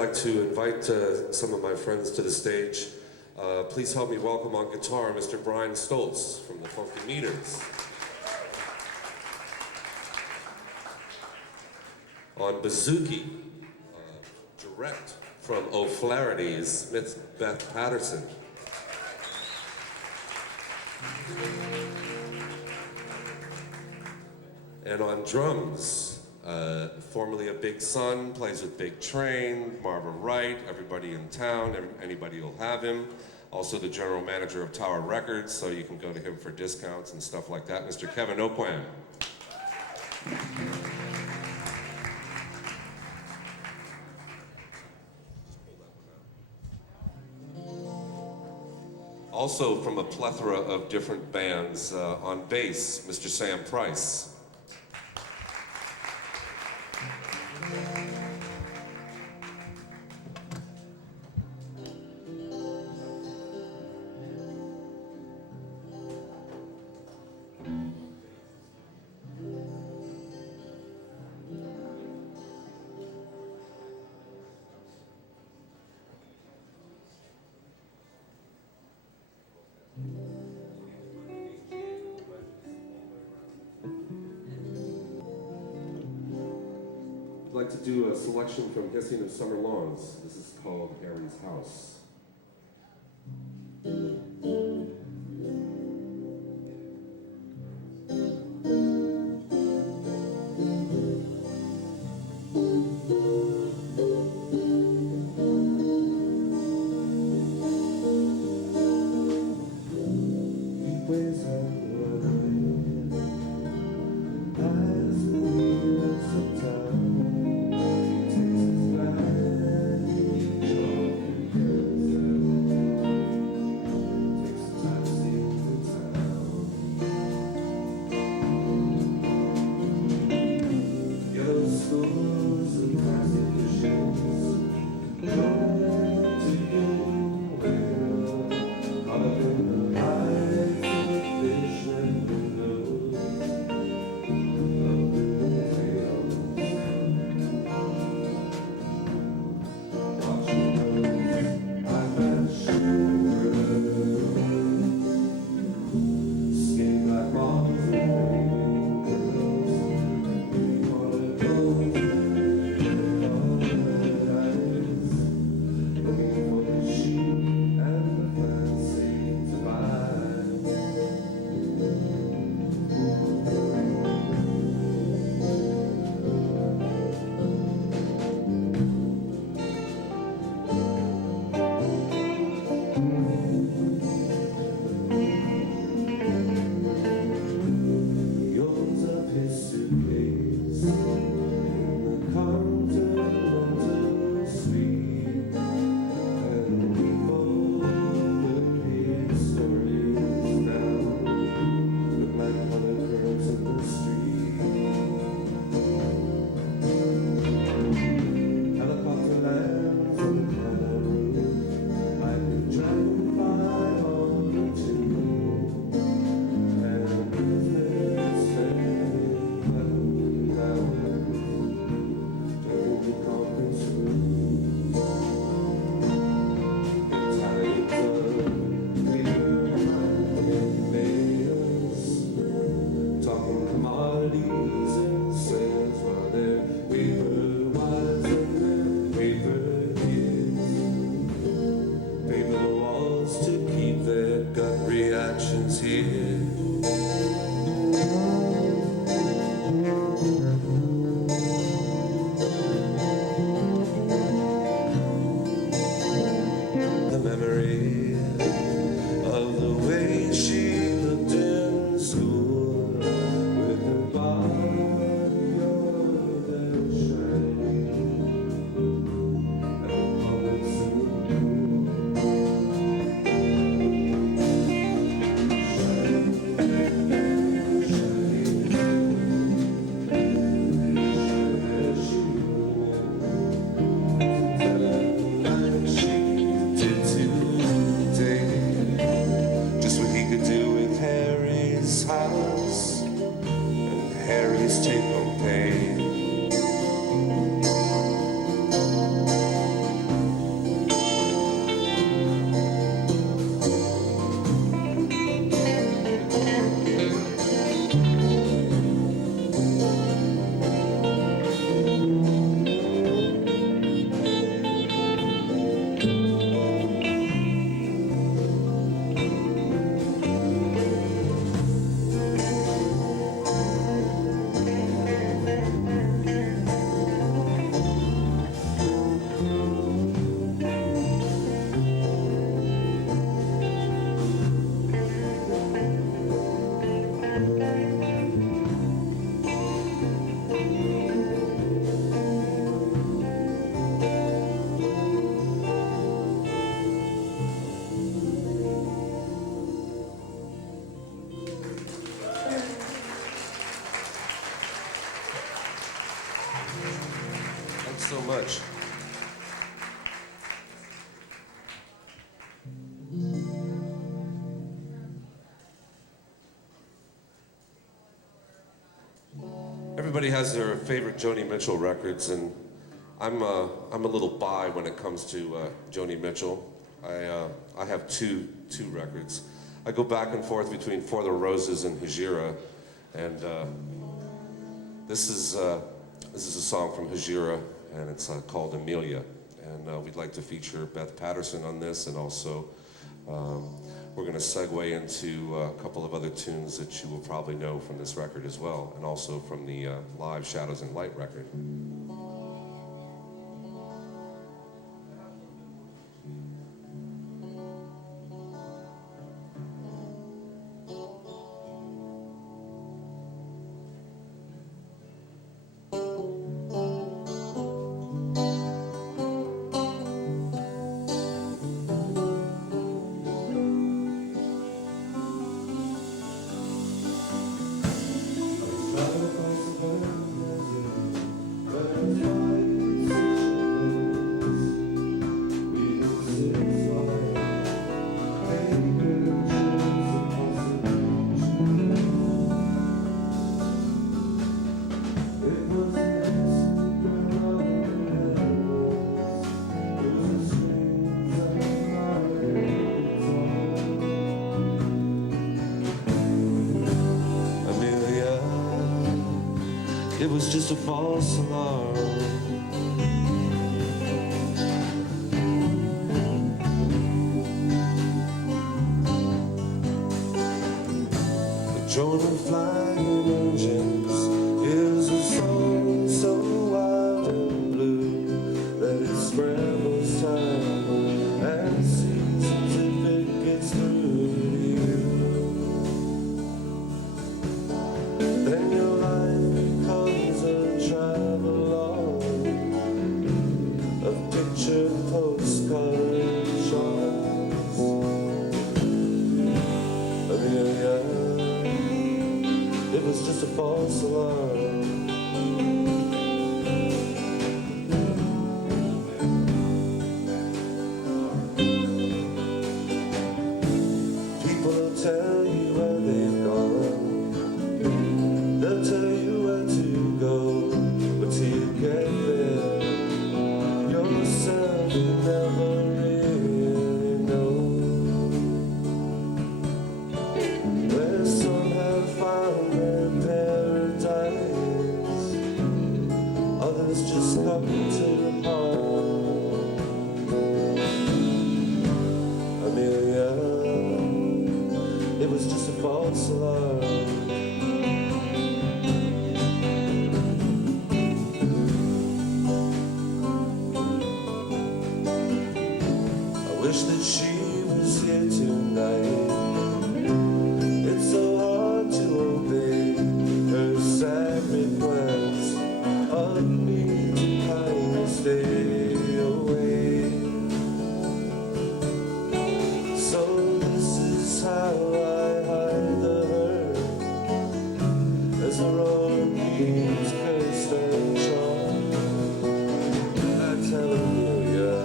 I'd like to invite some of my friends to the stage. Please help me welcome on guitar Mr. Brian Stoltz from the Funky Meters. On bouzouki, direct from O'Flaherty's, Miss Beth Patterson. And on drums, formerly a Big Son, plays with Big Train, Marvin Wright, everybody in town, anybody will have him. Also the general manager of Tower Records, so you can go to him for discounts and stuff like that, Mr. Kevin Aucoin. Also from a plethora of different bands, on bass, Mr. Sam Price. I'd like to do a selection from Hissing of Summer Lawns. This is called Harry's House. everybody has their favorite Joni Mitchell records, and I'm a little bi when it comes to Joni Mitchell. I have two records. I go back and forth between For the Roses and Hejira, and this is a song from Hejira, and it's called Amelia. And we'd like to feature Beth Patterson on this, and also we're going to segue into a couple of other tunes that you will probably know from this record as well, and also from the live Shadows and Light record. It was just a false alarm. The drone of flying engines is a song so wild and blue that it scrambles time and sees if it gets through to you. Then your life becomes a travelogue of picture postcard charts. Amelia, it was just a false alarm. People will tell you where they've gone. They'll tell you where to go, but till you get there, yourself you never really know. Where some have found their paradise, others just come to harm. Amelia, it was just a false alarm. I wish that she was here tonight. It's so hard to obey her sad request of me to kindly stay away. So this is how I hide the hurt, as the road meets cursed and charmed. I tell Amelia,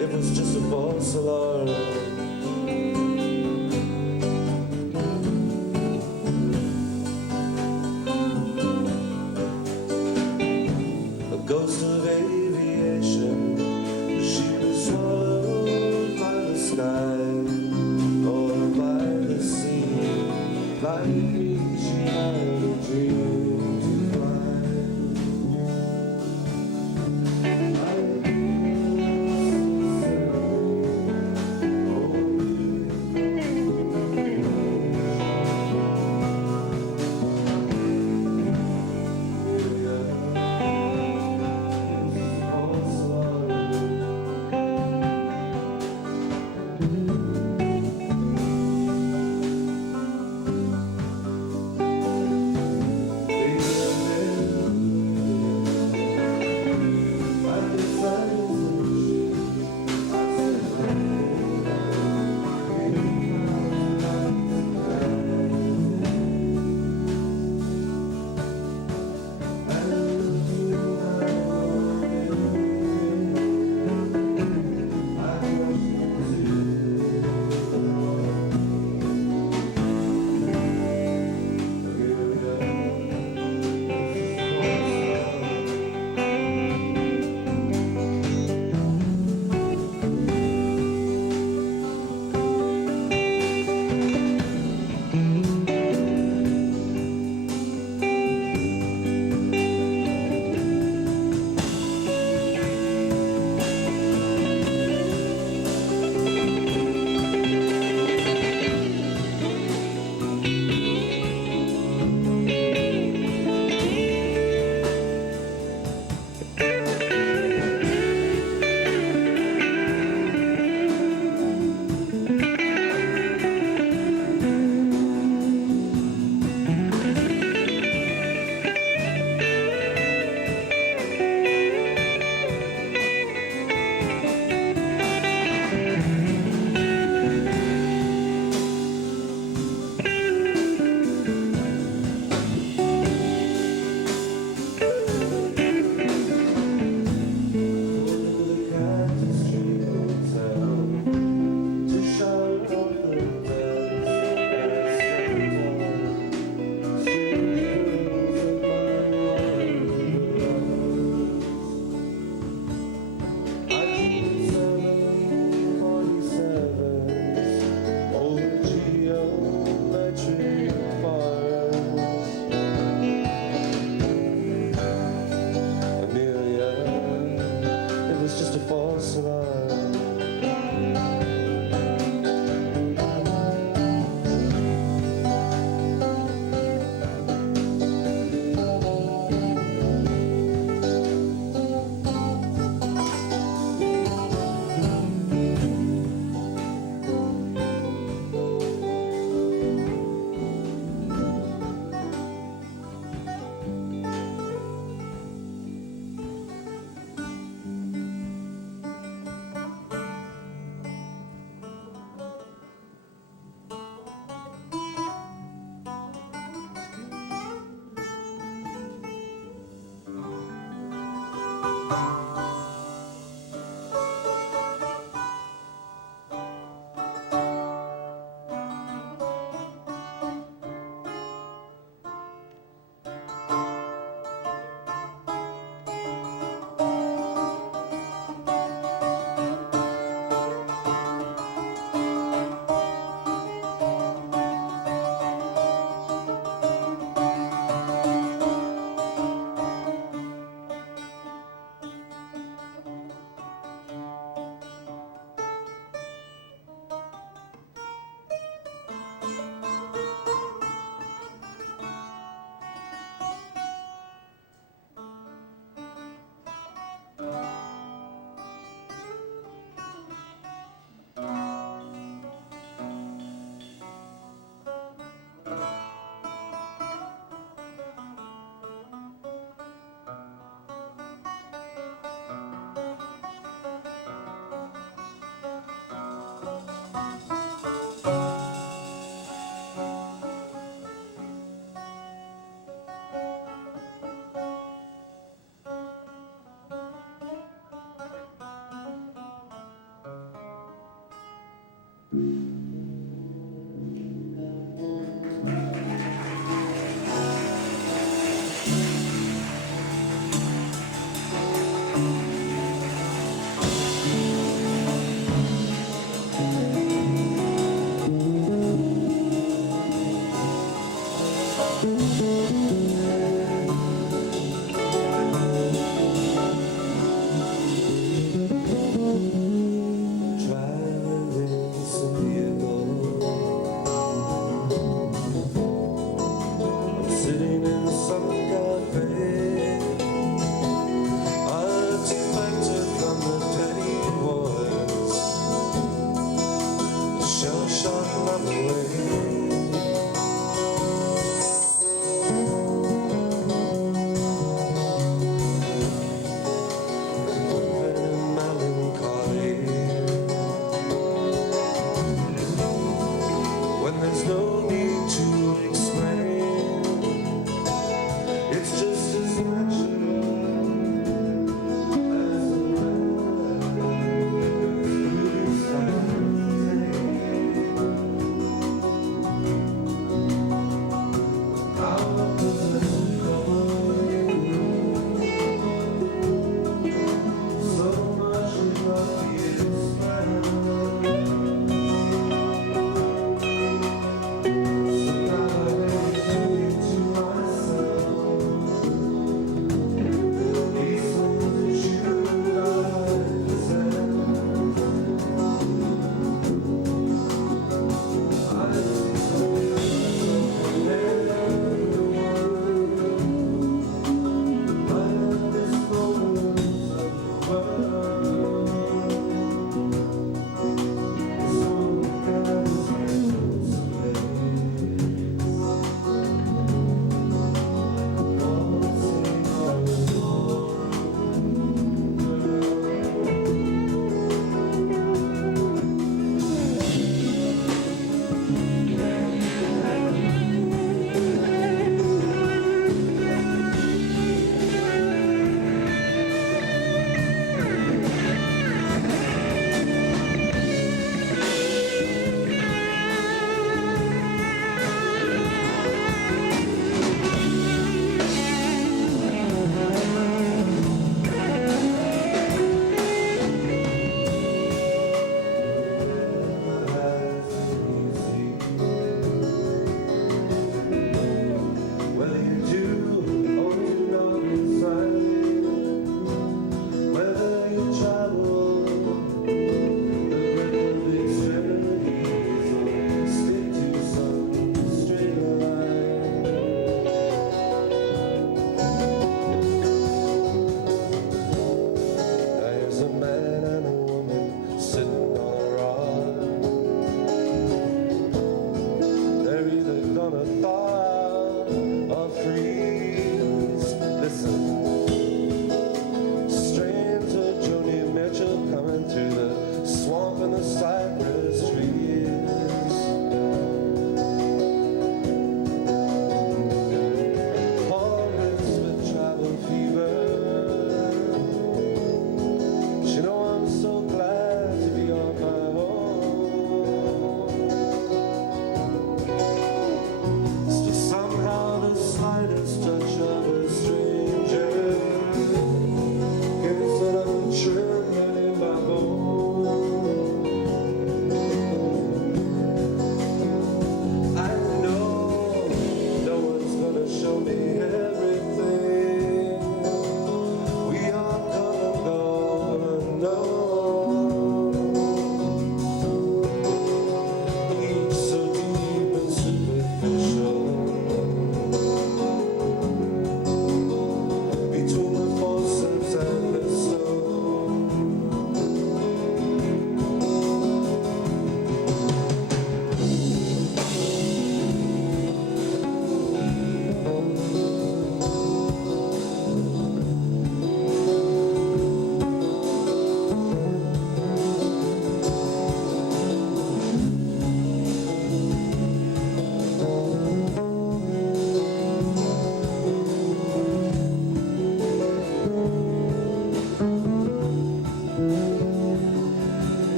it was just a false alarm. A ghost of aviation, she was swallowed by the sky or by the sea. Like me, she had a dream to fly.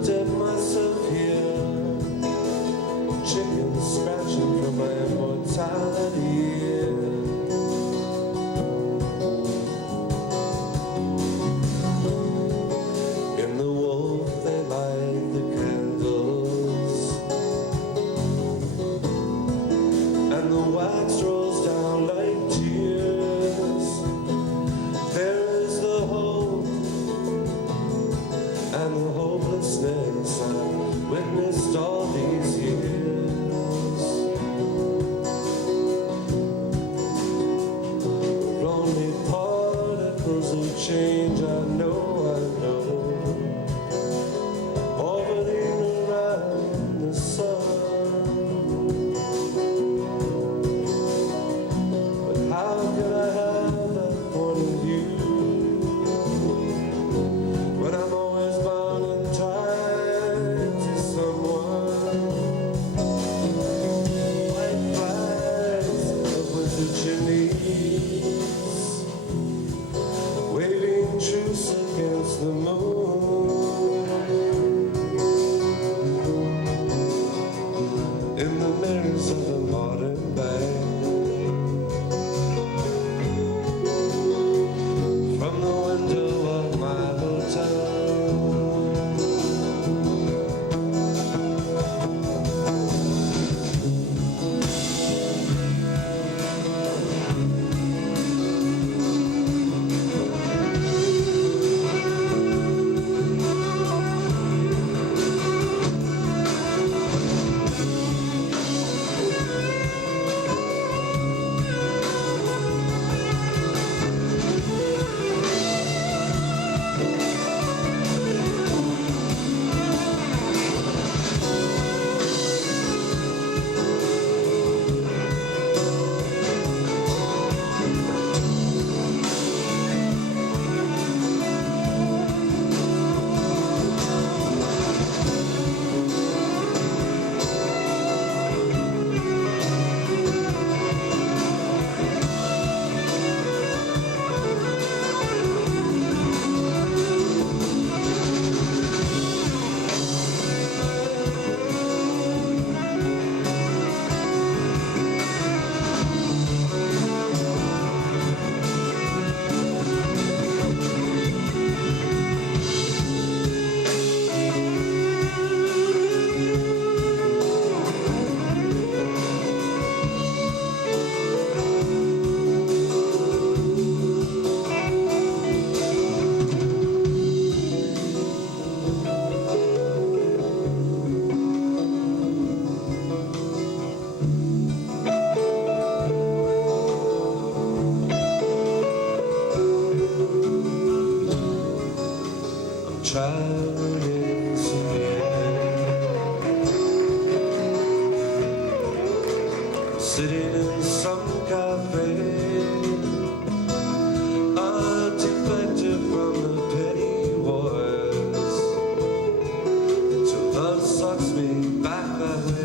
looked at myself here, chicken scratching for my immortality. In the wolf they light the candles, and the wax rolls down like tears. There is the hope and the hopelessness I've witnessed all these years. Lonely particles of change, I know, orbiting around the sun. But how can I have that point of view when I'm always bound and tied to someone? White flags of winter chimneys, waving truce against the moon. In the mirrors of the modern bank, from the window of my hotel. Traveling sitting in some cafe, deflected from the petty wars, till love sucks me back that way.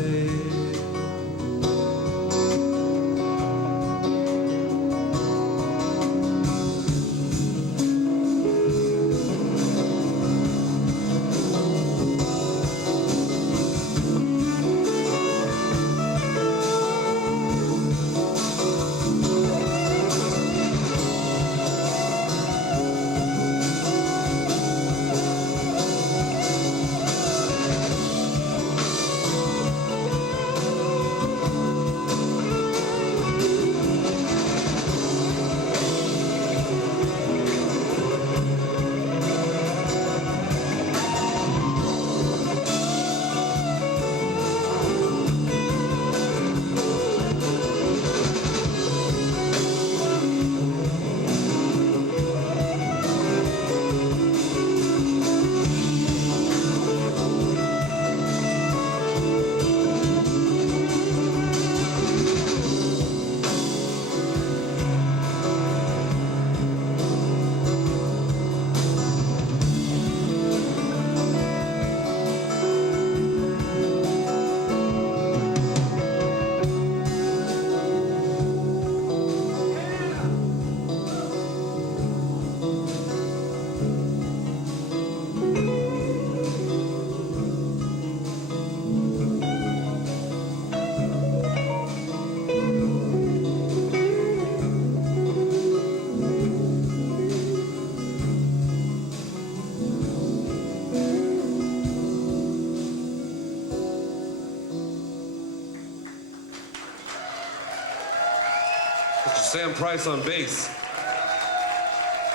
Sam Price on bass,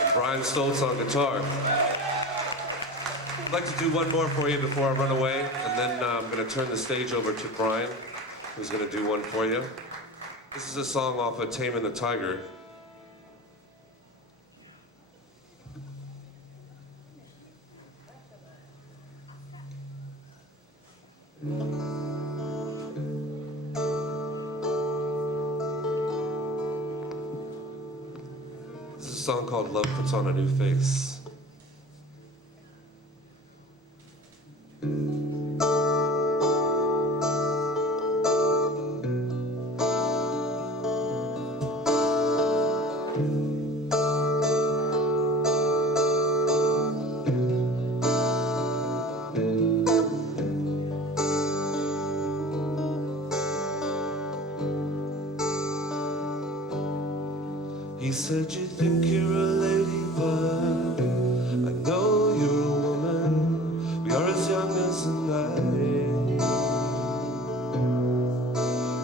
and Brian Stoltz on guitar. I'd like to do one more for you before I run away, and then I'm going to turn the stage over to Brian, who's going to do one for you. This is a song off of Taming the Tiger. This is a song called Love Puts on a New Face. He said you think you're a lady, but I know you're a woman. We are as young as the night.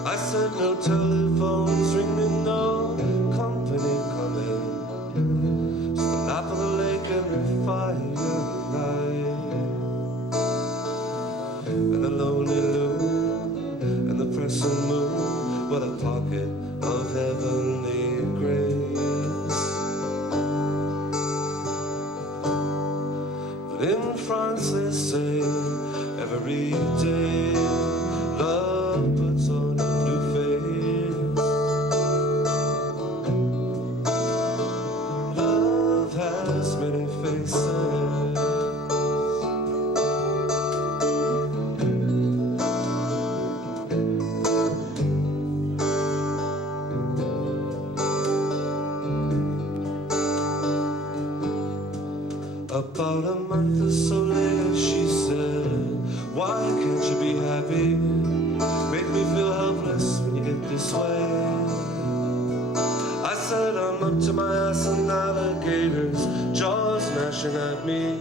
I said no telephones ringing, no company coming. Just the lap of the lake and the firelight, and the lonely loon and the pressing moon with a pocket of heavenly grace. In France they say every day love puts on a new face. Love has many faces. About a month or so later she said, why can't you be happy? Make me feel helpless when you get this way. I said I'm up to my ass in alligators, jaws gnashing at me,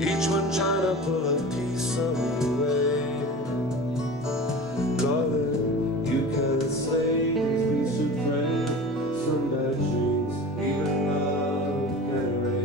each one trying to pull a piece of me away. Darling, you can't slay these beasts who prey, some bad dreams, even love can erase.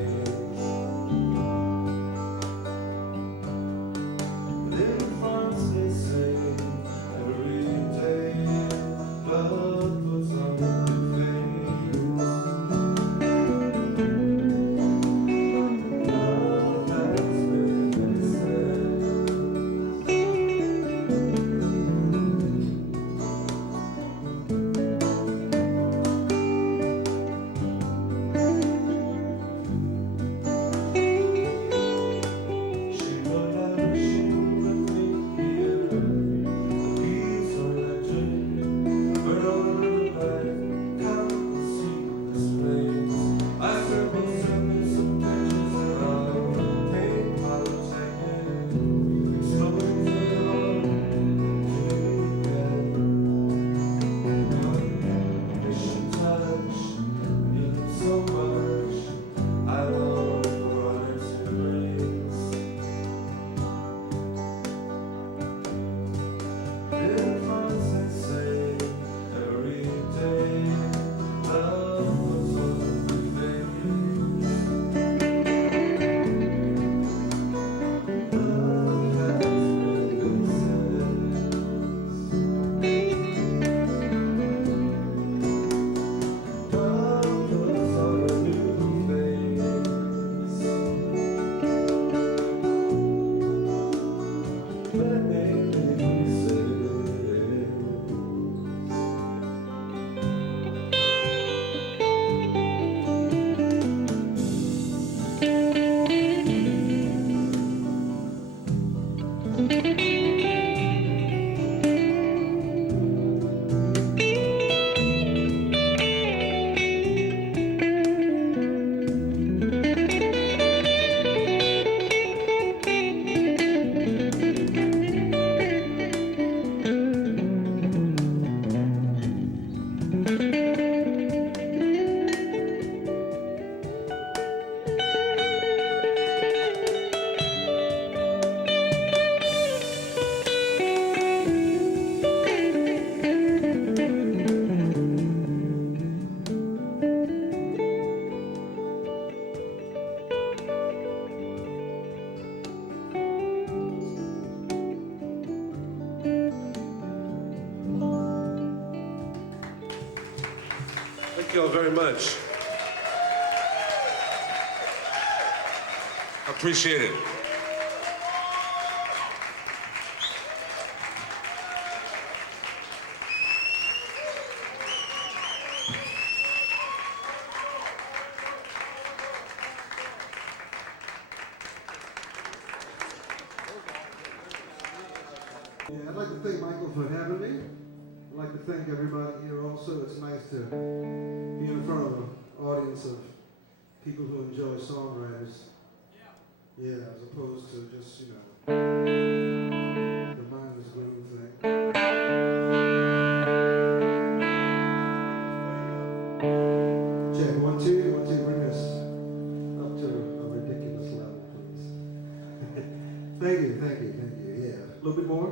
Thank you all very much. Appreciate it. I'd like to thank Michael for having me. I'd like to thank everybody here also. It's nice to be in front of an audience of people who enjoy songwriters. Yeah, as opposed to just, the mindless groove thing. Check, 1, 2, 1, 2, bring us up to a ridiculous level, please. Thank you, yeah. A little bit more.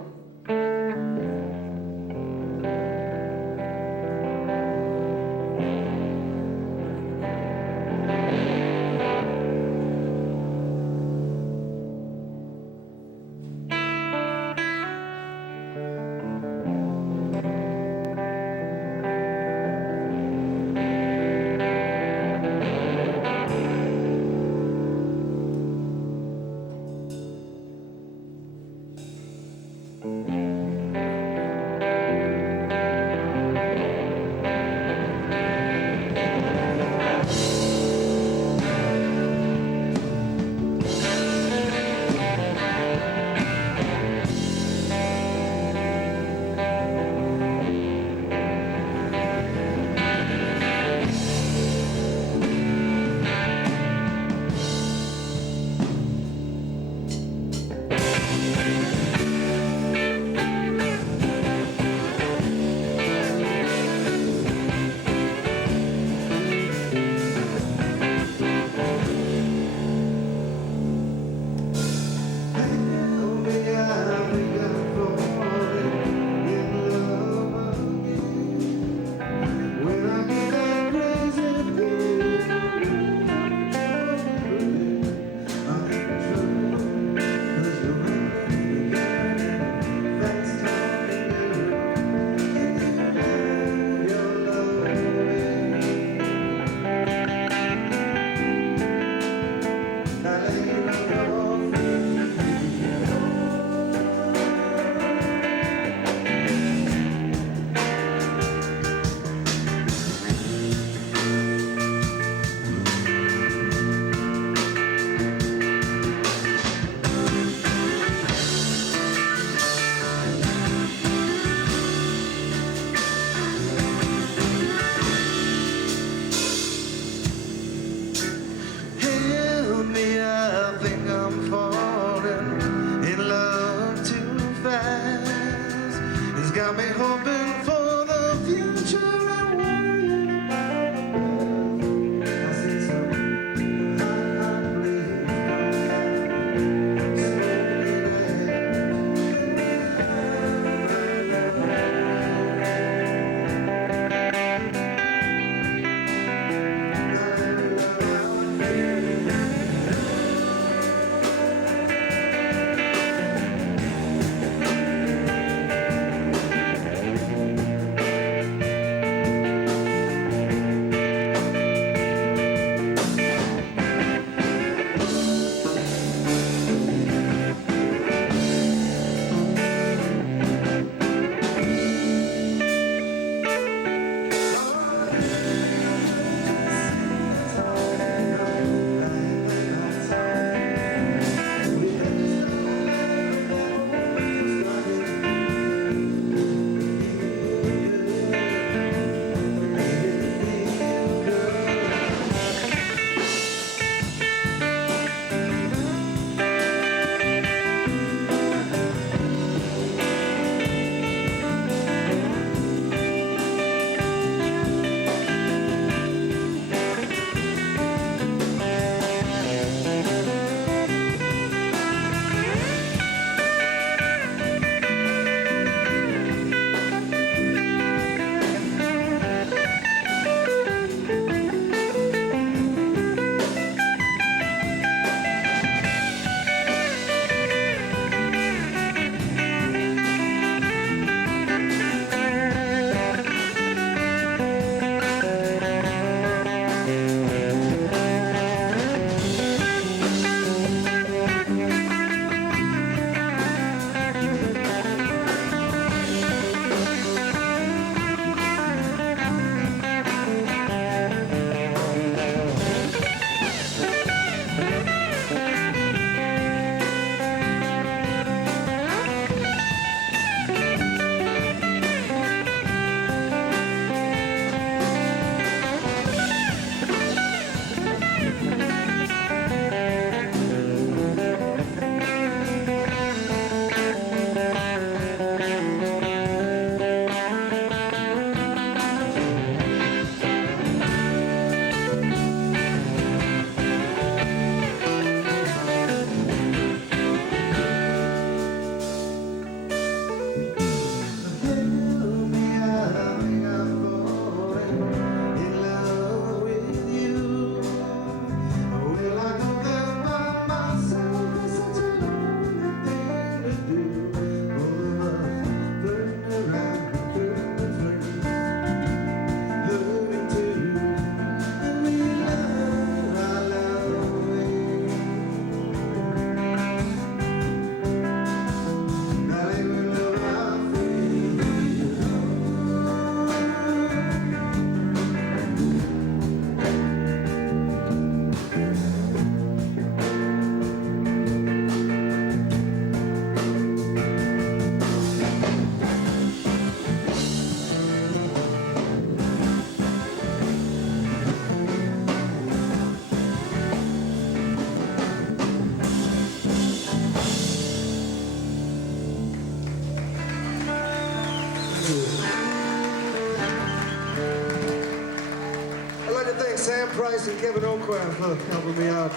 Price and Kevin Aucoin for helping me out.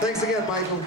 Thanks again, Michael.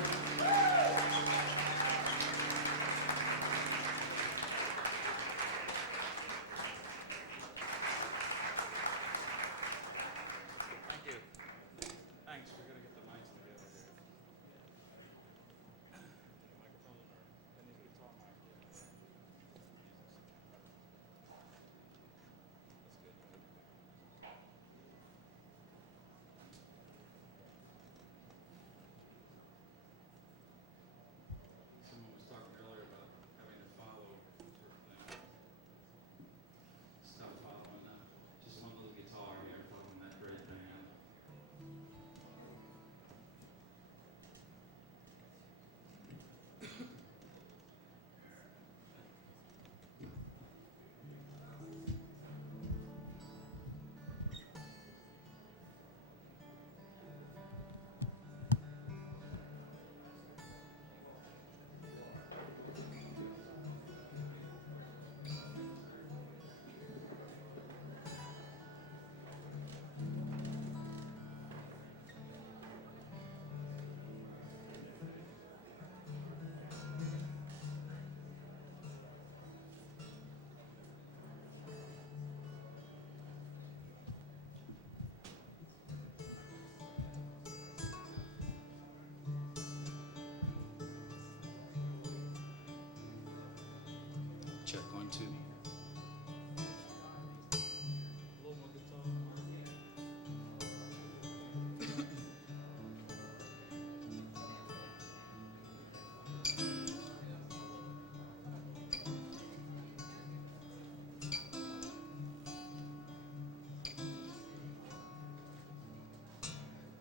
Check 1, 2.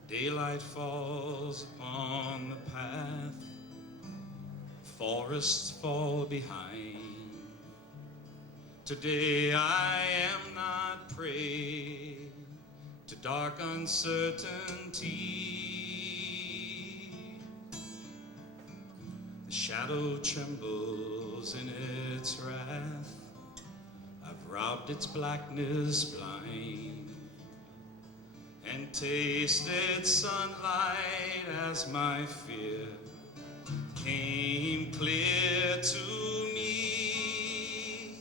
Daylight falls upon the path, forests fall behind. Today I am not prey to dark uncertainty. The shadow trembles in its wrath. I've robbed its blackness blind and tasted sunlight as my fear came clear to me.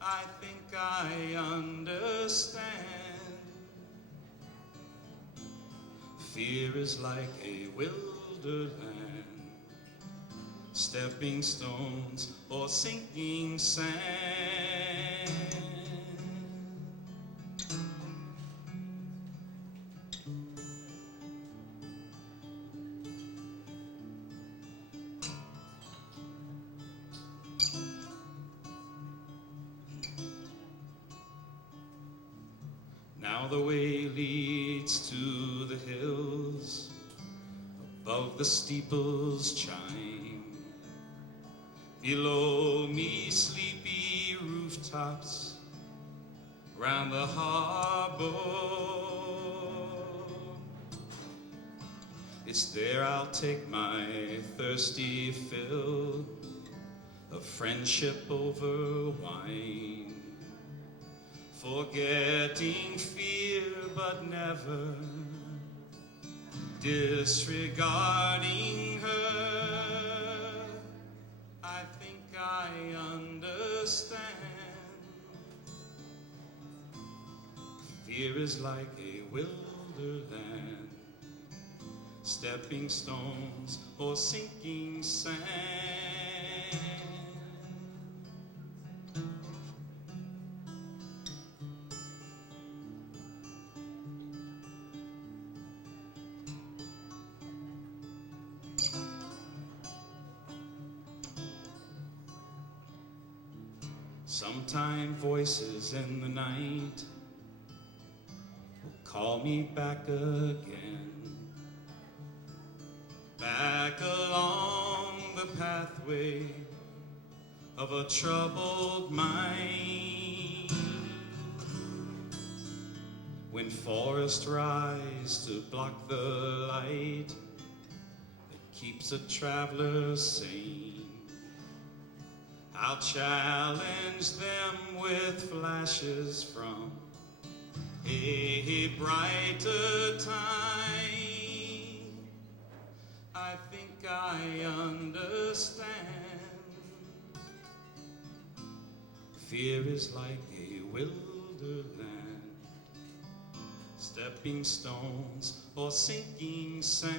I think I understand. Fear is like a wilder land, stepping stones or sinking sand. Now the way leads to the hills, above the steeples chime. Below me sleepy rooftops, round the harbor. It's there I'll take my thirsty fill of friendship over wine, forgetting fear but never disregarding her. I think I understand. Fear is like a wilder land, stepping stones or sinking sand. Sometime voices in the night will call me back again, back along the pathway of a troubled mind. When forests rise to block the light that keeps a traveler sane, I'll challenge them with flashes from a brighter time. I think I understand. Fear is like a wilderness, stepping stones or sinking sand.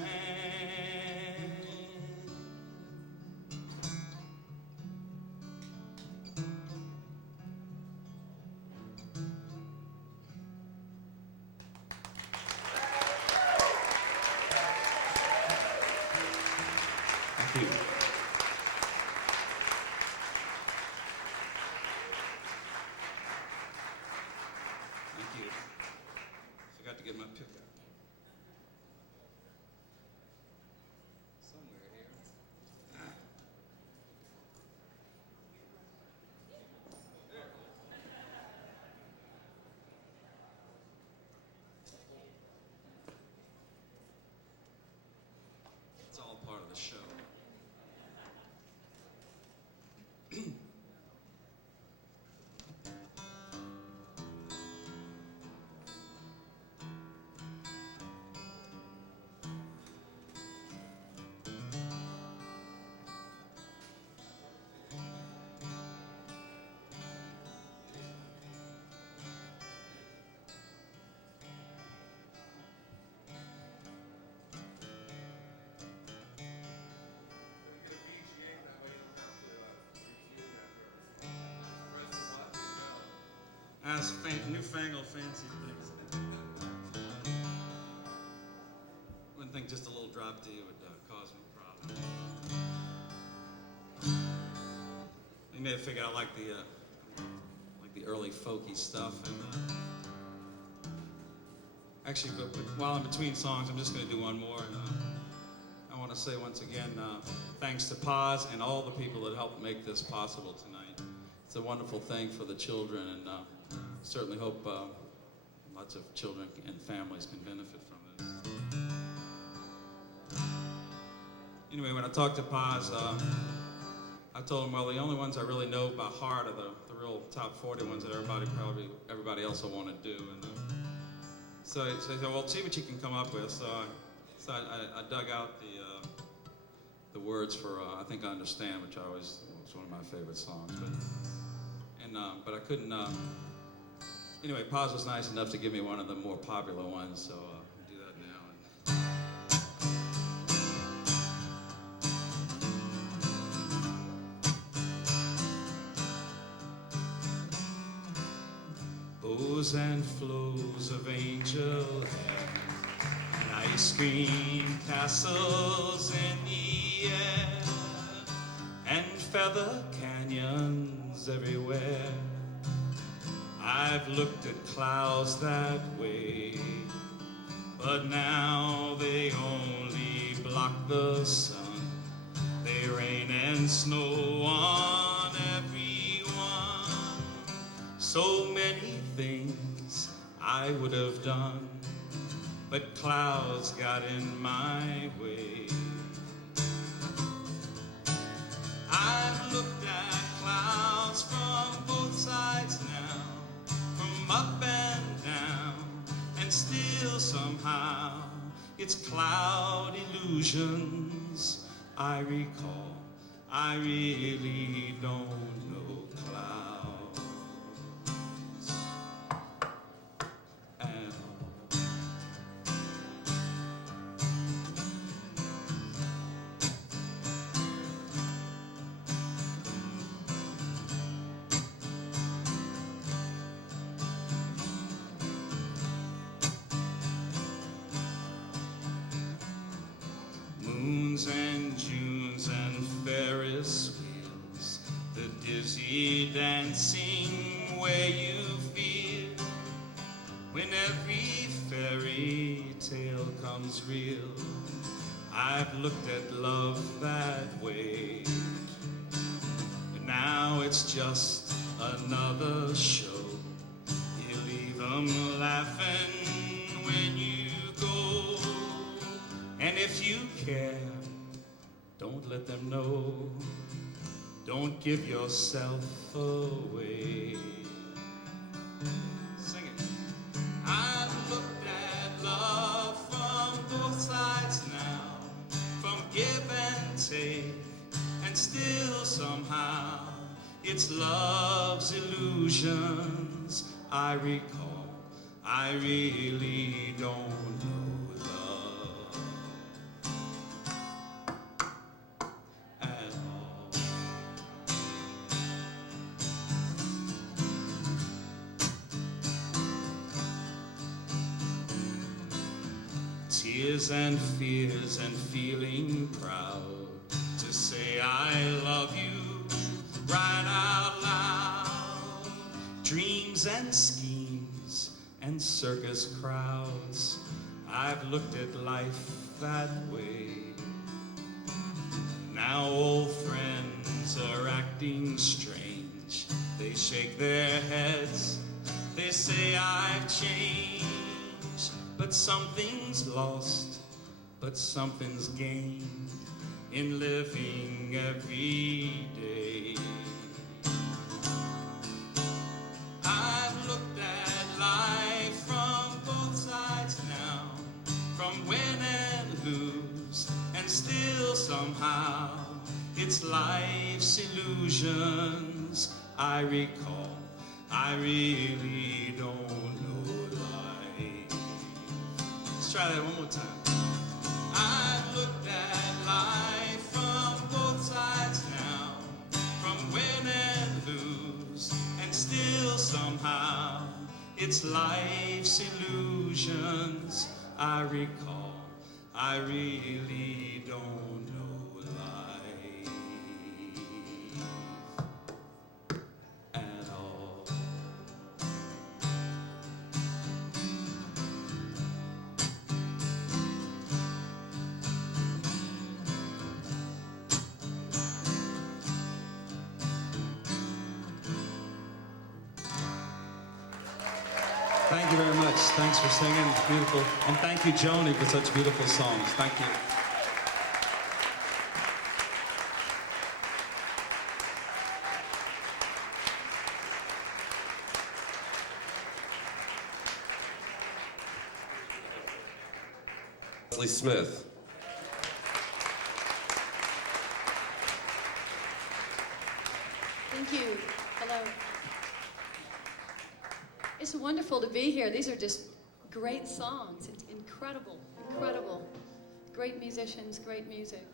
Thank you. Thank you. Forgot to get my pick out. Somewhere here. It's all part of the show. That's newfangled fancy things. Wouldn't think just a little drop D would cause me problems. You may have figured out like the early folky stuff, and actually, but while I'm between songs, I'm just going to do one more. And I want to say once again, thanks to Paz and all the people that helped make this possible tonight. It's a wonderful thing for the children, and certainly hope lots of children and families can benefit from this. Anyway, when I talked to Paz, I told him, well, the only ones I really know by heart are the real top 40 ones that everybody else will want to do. And so he said, well, see what you can come up with. So I dug out the words for I Think I Understand, which was one of my favorite songs. But I couldn't. Anyway, Paz was nice enough to give me one of the more popular ones, so I'll do that now. Bows and flows of angel hair, and ice cream castles in the air, and feather canyons everywhere. I've looked at clouds that way, but now they only block the sun. They rain and snow on everyone. So many things I would have done, but clouds got in my way. I've looked at clouds from both sides now, from up and down, and still somehow it's cloud illusions I recall. I really don't know clouds at all. Moons and Junes and Ferris wheels, the dizzy dancing where you feel when every fairy tale comes real. I've looked at love that way, but now it's just another show. You leave them laughing when you go. And if you care, don't let them know. Don't give yourself away. Sing it. I and still somehow it's love's illusions I recall. I really don't know love at all. Tears and fears and feeling proud to say I love you right out loud. Dreams and schemes and circus crowds, I've looked at life that way. Now old friends are acting strange. They shake their heads, they say I've changed. But something's lost, but something's gained in living every day. I've looked at life from both sides now, from win and lose, and still somehow it's life's illusions I recall. I really don't know life. Let's try that one more time. I've looked at life from both sides now, from win and lose, and still somehow it's life's illusions I recall. I really don't know life at all. Thank you very much. Thanks for singing. It's beautiful. And thank you, Joni, for such beautiful songs. Thank you. Leslie Smith. Thank you. Hello. It's wonderful to be here. These are just great songs. It's incredible, incredible. Great musicians, great music.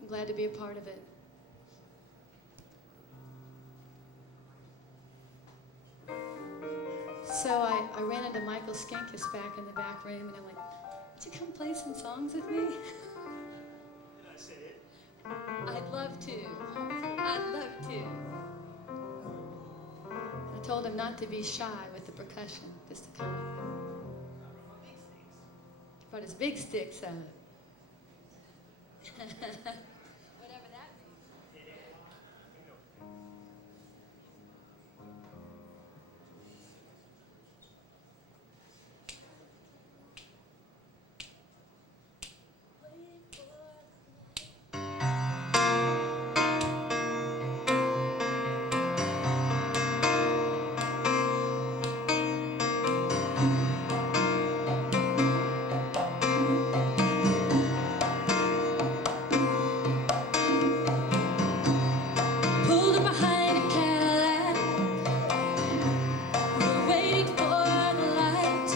I'm glad to be a part of it. So I ran into Michael Skinkus back in the back room, and I'm like, "Would you come play some songs with me?" Did I say it? I'd love to. I'd love to. I told him not to be shy with the percussion, just to kind of. Brought his big sticks out. Whatever that means. Pulled up behind a Cadillac. We're waiting for the light.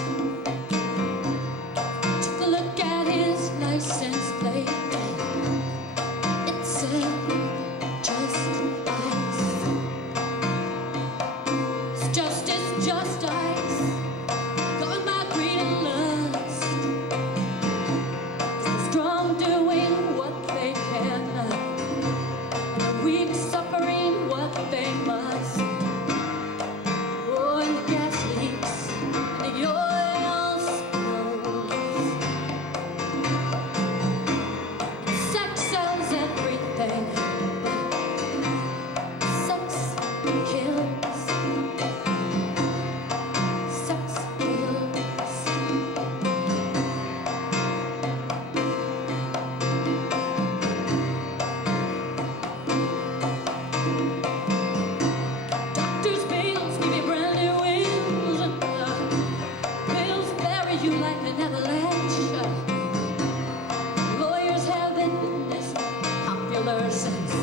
Took a look at his license plate. It said just ice. It's just ice. Got my greed and lust. The strong doing what they can. The weak suffering what they must. Oh, and the gas leaks, and the oil spills. Sex sells everything. Sex kills. Sex kills. Doctor's bills give you brand new wings, and bills bury you like an avalanche. Lawyers haven't witnessed popular sense.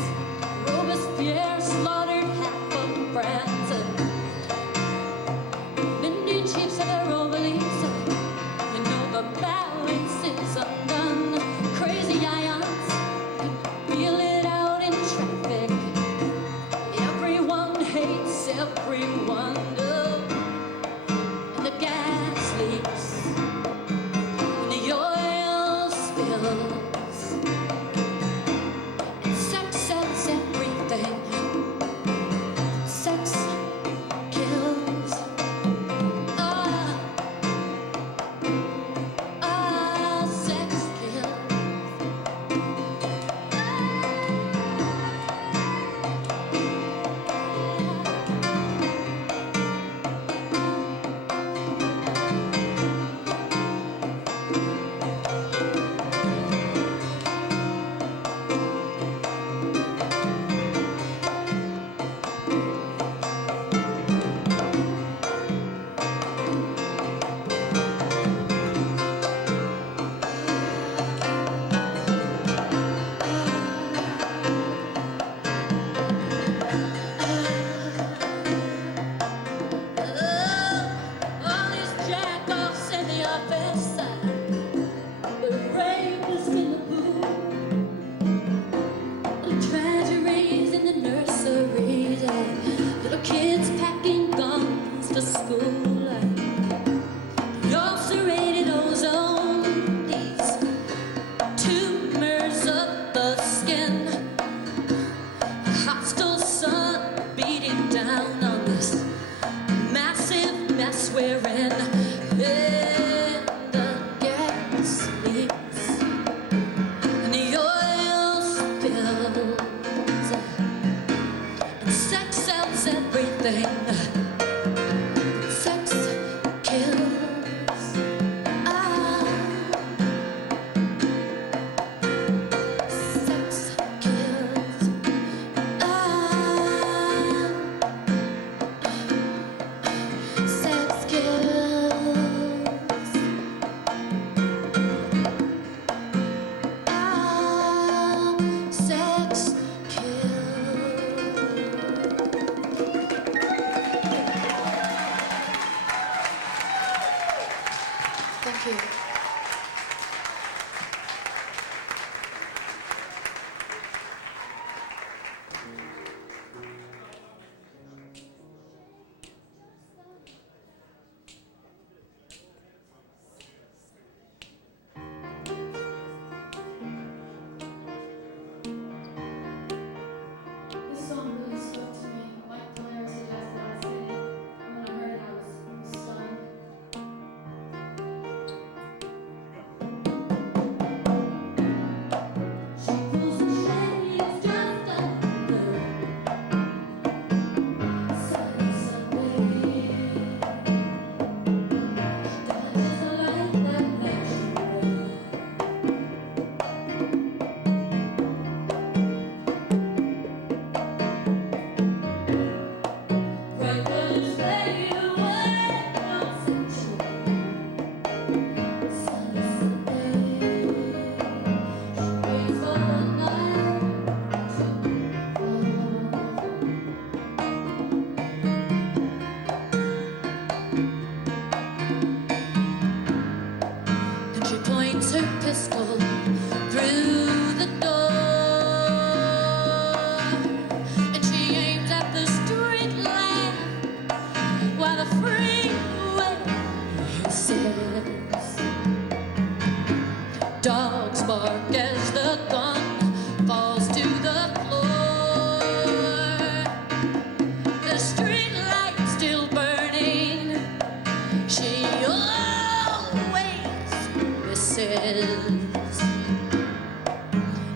thing. Sex kills. Ah, sex kills. Ah, sex kills. Ah, sex Thank you. This song really spoke to me. Like Pellera suggested I sing it, and when I heard it, I was stunned. She pulls the shades just under sunny Sunday. Touches the light that natural. Bright colors fade away from sensual. Sunny Sunday. She waits for the night to fall. And she points her pistol through the door, and she aims at the street lamp while the freeway hisses. Dogs bark as the gun falls to the floor. The street light still burning. She always misses.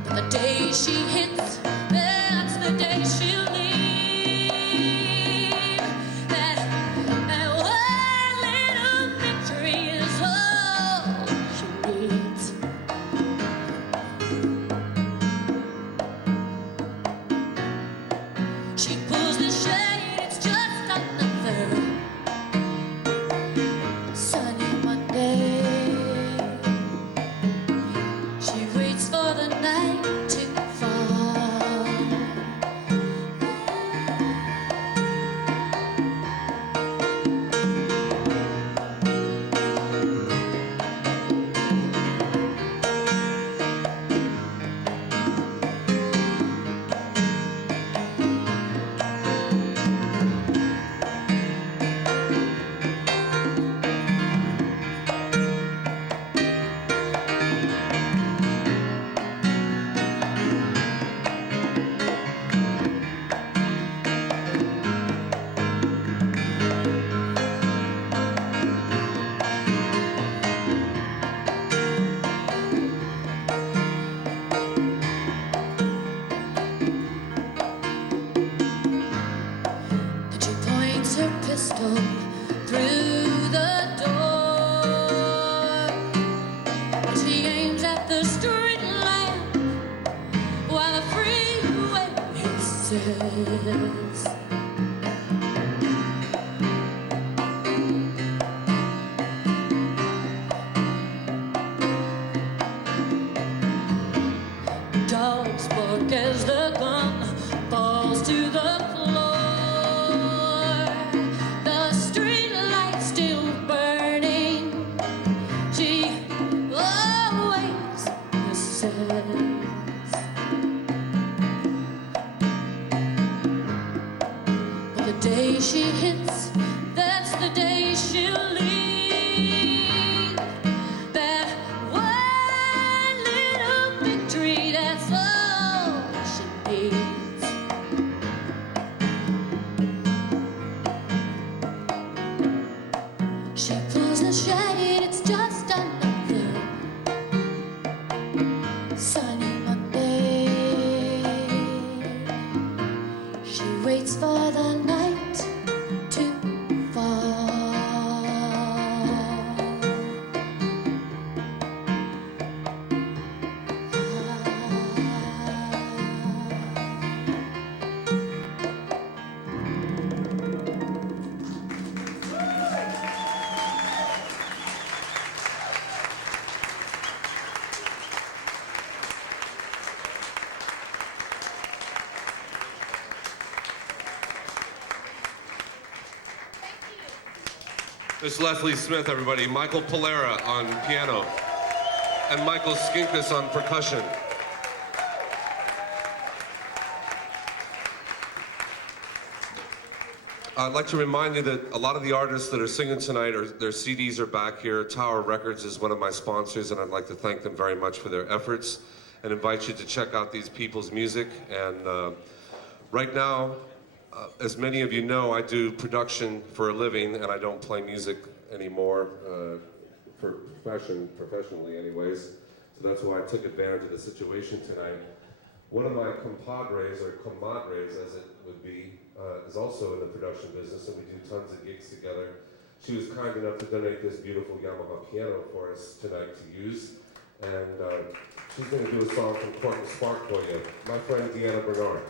But the day she hits, that's the day she'll leave. That one little victory is all she needs. She pulls the shade, it's just another sunny Monday. She waits for the night to fall. And she points her pistol through the door, and she aims at the street lamp while the freeway hisses. Dogs bark as the gun falls to the floor. The street light still burning. She always misses. But the day she hits, that's the day she'll leave. That one little victory, that's all she needs. She pulls the shade, it's just another sunny Monday. She waits for the night Miss Leslie Smith, everybody. Michael Pellera on piano. And Michael Skinkus on percussion. I'd like to remind you that a lot of the artists that are singing tonight, their CDs are back here. Tower Records is one of my sponsors, and I'd like to thank them very much for their efforts and invite you to check out these people's music. And right now, as many of you know, I do production for a living, and I don't play music anymore professionally anyways. So that's why I took advantage of the situation tonight. One of my compadres, or comadres as it would be, is also in the production business, and we do tons of gigs together. She was kind enough to donate this beautiful Yamaha piano for us tonight to use. And she's going to do a song from Court and Spark for you. My friend Deanna Bernard.